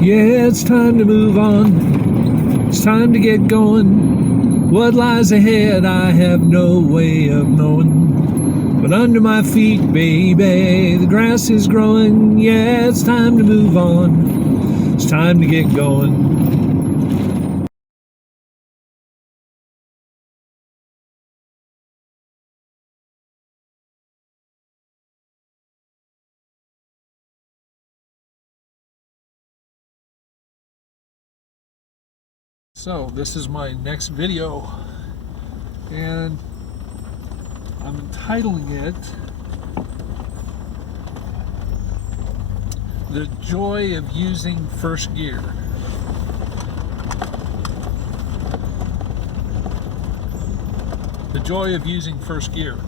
Yeah, it's time to move on. It's time to get going. What lies ahead, I have no way of knowing. But under my feet, baby, the grass is growing. Yeah, it's time to move on. It's time to get going. So this is my next video, and I'm entitling it The Joy of Using First Gear. The joy of using first gear.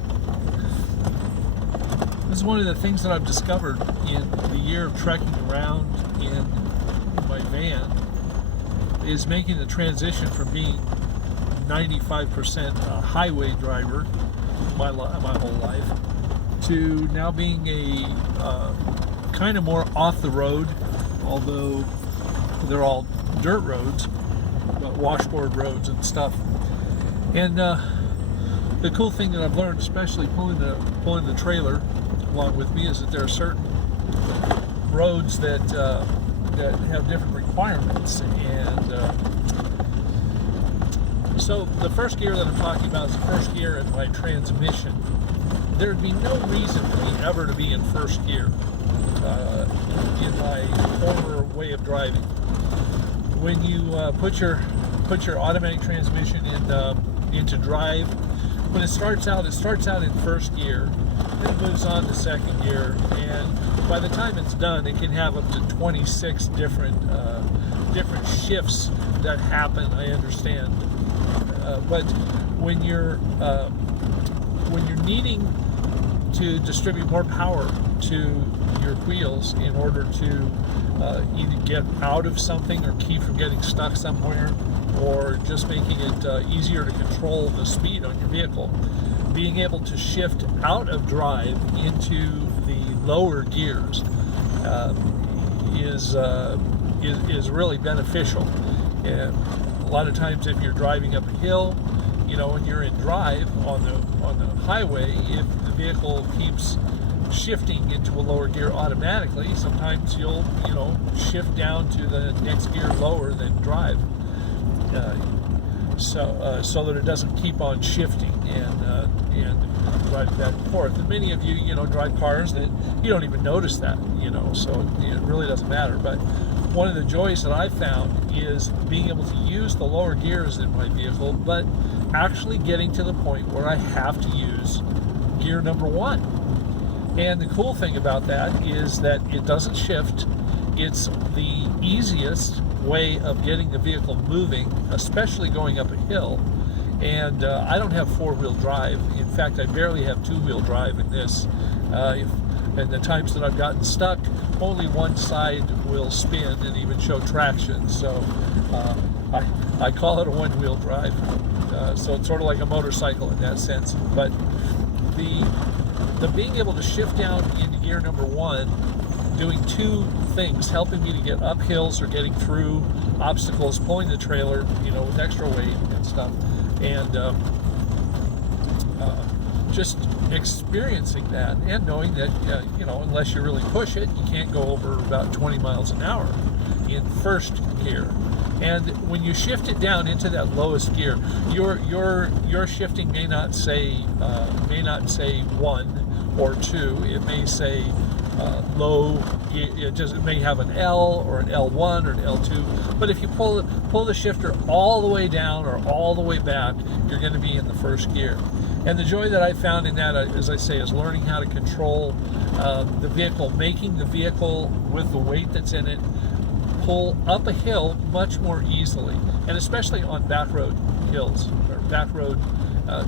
This is one of the things that I've discovered in the year of trekking around in my van, is making the transition from being 95% a highway driver my whole life to now being a kind of more off the road, although they're all dirt roads, but washboard roads and stuff. And the cool thing that I've learned, especially pulling the trailer along with me, is that there are certain roads that have different requirements. And so the first gear that I'm talking about is the first gear in my transmission. There'd be no reason for me ever to be in first gear in my former way of driving. When you put your automatic transmission into drive, when it starts out in first gear, then it moves on to second gear, and by the time it's done, it can have up to 26 different shifts that happen. I understand, but when you're needing to distribute more power to your wheels in order to either get out of something or keep from getting stuck somewhere, or just making it easier to control the speed on your vehicle, being able to shift out of drive into the lower gears is really beneficial. And a lot of times, if you're driving up a hill, and you're in drive on the highway, if the vehicle keeps shifting into a lower gear automatically, sometimes you'll shift down to the next gear lower than drive, so that it doesn't keep on shifting and drive back and forth. And many of you drive cars that you don't even notice that, so it really doesn't matter. But one of the joys that I've found is being able to use the lower gears in my vehicle, but actually getting to the point where I have to use gear number one. And the cool thing about that is that it doesn't shift. It's the easiest way of getting the vehicle moving, especially going up a hill. And I don't have four-wheel drive. In fact, I barely have two-wheel drive in this. And the times that I've gotten stuck, only one side will spin and even show traction. So I call it a one-wheel drive. So it's sort of like a motorcycle in that sense. But the being able to shift down into gear number one, doing two things, helping me to get up hills or getting through obstacles, pulling the trailer, with extra weight and stuff, and just experiencing that and knowing that, unless you really push it, you can't go over about 20 miles an hour in first gear. And when you shift it down into that lowest gear, your shifting may not say one or two. It may say low. It may have an L or an L1 or an L2. But if you pull the shifter all the way down or all the way back, you're going to be in the first gear. And the joy that I found in that, as I say, is learning how to control the vehicle, making the vehicle with the weight that's in it pull up a hill much more easily, and especially on back road hills or back road,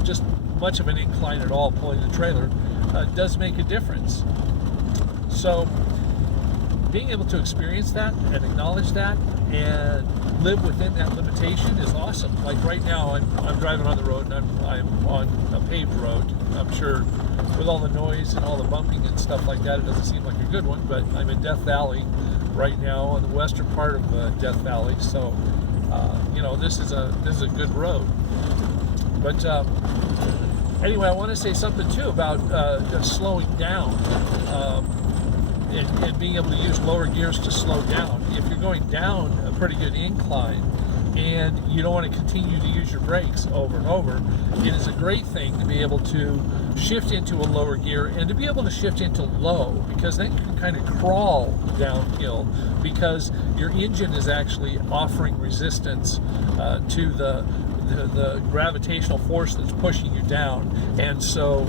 just much of an incline at all, pulling the trailer does make a difference. So being able to experience that and acknowledge that and live within that limitation is awesome. Like right now, I'm driving on the road, and I'm on a paved road. I'm sure with all the noise and all the bumping and stuff like that, it doesn't seem like a good one, but I'm in Death Valley, right now on the western part of Death Valley. So, this is a good road. But anyway, I want to say something too about slowing down and being able to use lower gears to slow down. If you're going down a pretty good incline and you don't want to continue to use your brakes over and over, it is a great thing to be able to shift into a lower gear and to be able to shift into low, because then you can kind of crawl downhill because your engine is actually offering resistance to the gravitational force that's pushing you down, and so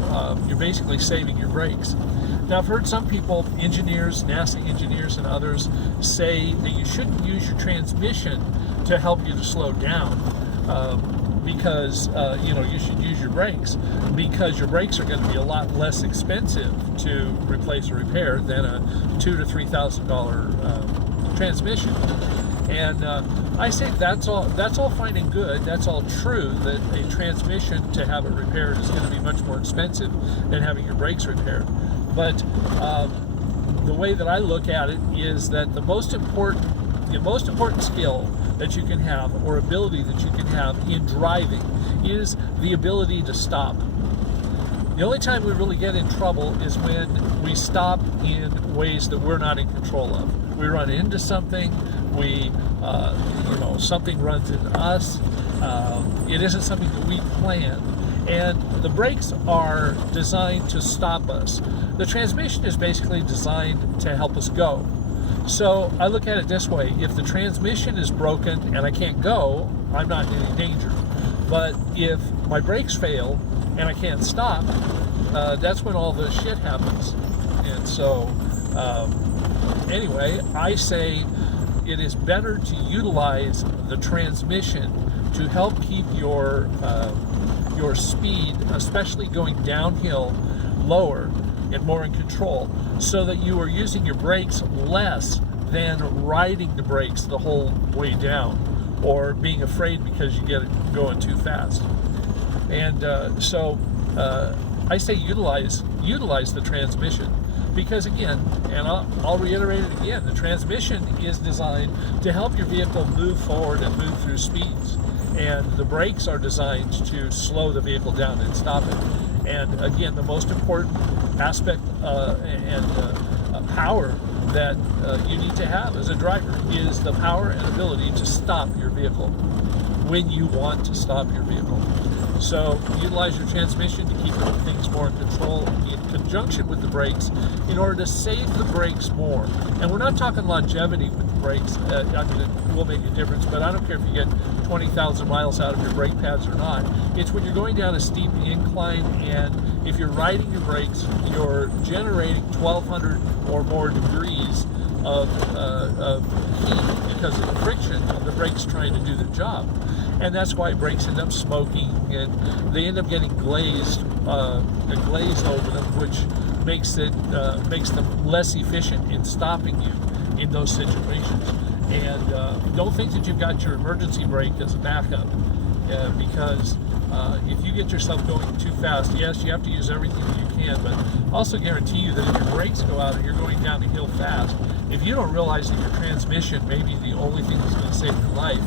you're basically saving your brakes. Now, I've heard some people, engineers, NASA engineers and others, say that you shouldn't use your transmission to help you to slow down because you should use your brakes, because your brakes are going to be a lot less expensive to replace or repair than a $2,000 to $3,000 transmission. And I say that's all fine and good. That's all true, that a transmission, to have it repaired, is going to be much more expensive than having your brakes repaired. But the way that I look at it is that the most important skill that you can have, or ability that you can have in driving, is the ability to stop. The only time we really get in trouble is when we stop in ways that we're not in control of. We run into something, something runs into us. It isn't something that we plan. And the brakes are designed to stop us. The transmission is basically designed to help us go. So I look at it this way: if the transmission is broken and I can't go, I'm not in any danger. But if my brakes fail and I can't stop, that's when all the shit happens. And so, anyway, I say it is better to utilize the transmission to help keep your speed, especially going downhill, lower and more in control, so that you are using your brakes less than riding the brakes the whole way down, or being afraid because you get it going too fast. And so I say utilize the transmission, because again, and I'll reiterate it again, the transmission is designed to help your vehicle move forward and move through speeds, and the brakes are designed to slow the vehicle down and stop it. And again, the most important aspect and power that you need to have as a driver is the power and ability to stop your vehicle when you want to stop your vehicle. So utilize your transmission to keep things more in control in conjunction with the brakes, in order to save the brakes more. And we're not talking longevity with the brakes. It will make a difference, but I don't care if you get 20,000 miles out of your brake pads or not. It's when you're going down a steep incline, and if you're riding your brakes, you're generating 1,200 or more degrees of heat because of the friction of the brakes trying to do their job. And that's why brakes end up smoking, and they end up getting glazed over them, which makes them less efficient in stopping you in those situations. And don't think that you've got your emergency brake as a backup, because if you get yourself going too fast, yes, you have to use everything that you can, but also guarantee you that if your brakes go out and you're going down a hill fast, if you don't realize that your transmission may be the only thing that's going to save your life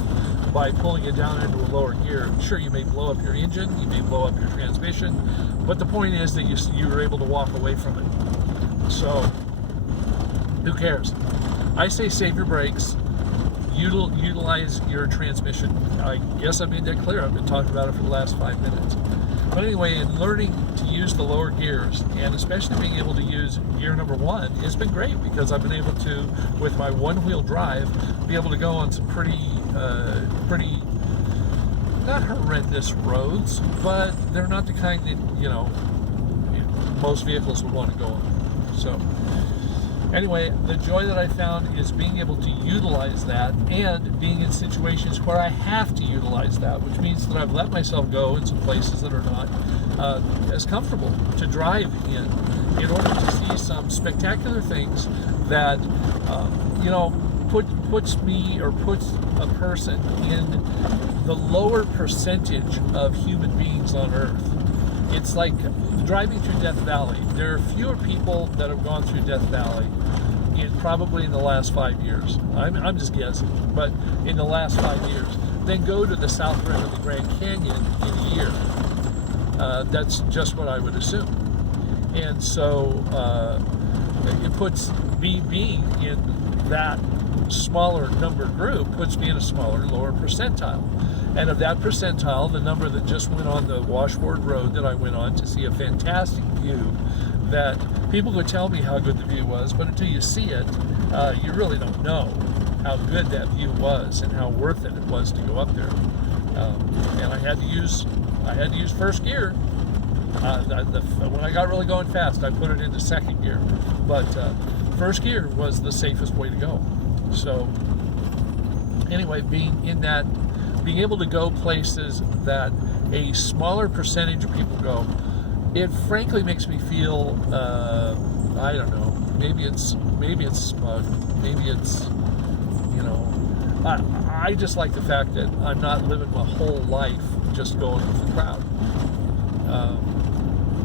by pulling it down into a lower gear, sure, you may blow up your engine, you may blow up your transmission, but the point is that you were able to walk away from it. So who cares? I say save your brakes, utilize your transmission. I guess I made that clear. I've been talking about it for the last 5 minutes. But anyway, in learning to use the lower gears, and especially being able to use gear number 1, it's been great, because I've been able to, with my one-wheel drive, be able to go on some pretty not horrendous roads, but they're not the kind that most vehicles would want to go on. So anyway, the joy that I found is being able to utilize that, and being in situations where I have to utilize that, which means that I've let myself go in some places that are not as comfortable to drive in order to see some spectacular things that puts me, or puts a person, in the lower percentage of human beings on Earth. It's like driving through Death Valley. There are fewer people that have gone through Death Valley probably in the last 5 years. I'm just guessing, but in the last 5 years. Then go to the south rim of the Grand Canyon in a year. That's just what I would assume. And so it puts me being in that smaller number group puts me in a smaller, lower percentile. And of that percentile, the number that just went on the Washboard Road that I went on to see a fantastic view that people could tell me how good the view was, but until you see it, you really don't know how good that view was and how worth it was to go up there. And I had to use first gear. When I got really going fast, I put it into second gear, but first gear was the safest way to go. So anyway, being able to go places that a smaller percentage of people go, it frankly makes me feel, I don't know, maybe it's smug, maybe it's, you know, I just like the fact that I'm not living my whole life just going with the crowd,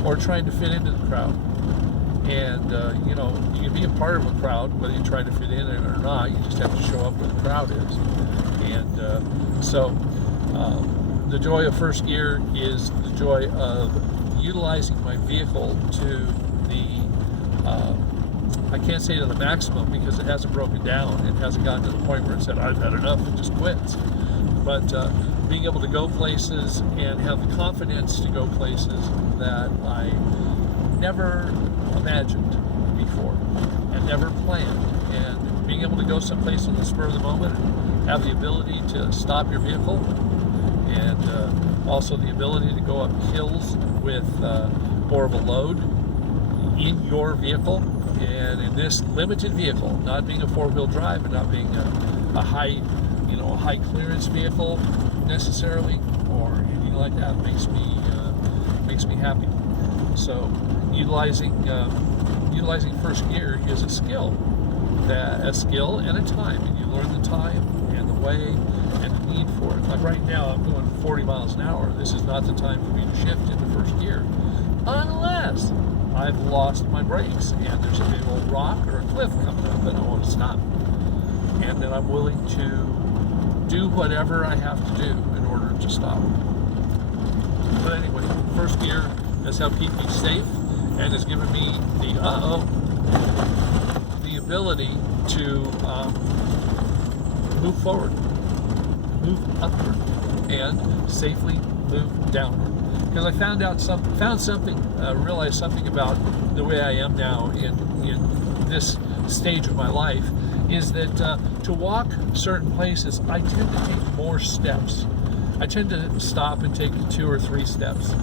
or trying to fit into the crowd. And you know, you can be a part of a crowd whether you try to fit in it or not. You just have to show up where the crowd is. And so the joy of first gear is the joy of utilizing my vehicle to the I can't say to the maximum because it hasn't broken down. It hasn't gotten to the point where it said I've had enough and just quits. But being able to go places and have the confidence to go places that I never imagined before and never planned, and being able to go someplace on the spur of the moment and have the ability to stop your vehicle, and also the ability to go up hills with more of a load in your vehicle, and in this limited vehicle, not being a four-wheel drive and not being a high clearance vehicle necessarily or anything like that, makes me happy. So utilizing first gear is a skill and a time, and you learn the time and the way and the need for it. Like right now, I'm going 40 miles an hour. This is not the time for me to shift into first gear unless I've lost my brakes and there's a big old rock or a cliff coming up and I want to stop, and then I'm willing to do whatever I have to do in order to stop. But anyway, first gear has helped keep me safe and has given me the ability to move forward, move upward, and safely move downward. Because I realized something about the way I am now in this stage of my life, is that to walk certain places, I tend to take more steps. I tend to stop and take 2 or 3 steps,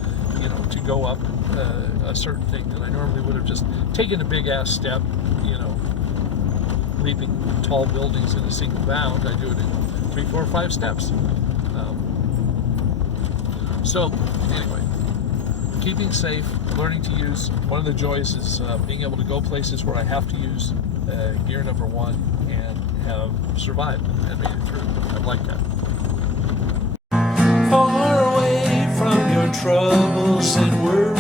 to go up a certain thing that I normally would have just taken a big ass step, leaping tall buildings in a single bound. I do it in 3, 4, 5 steps. So anyway, keeping safe, learning to use. One of the joys is being able to go places where I have to use gear number 1 and have survived and made it through. I like that. Far away from your troubles and worries.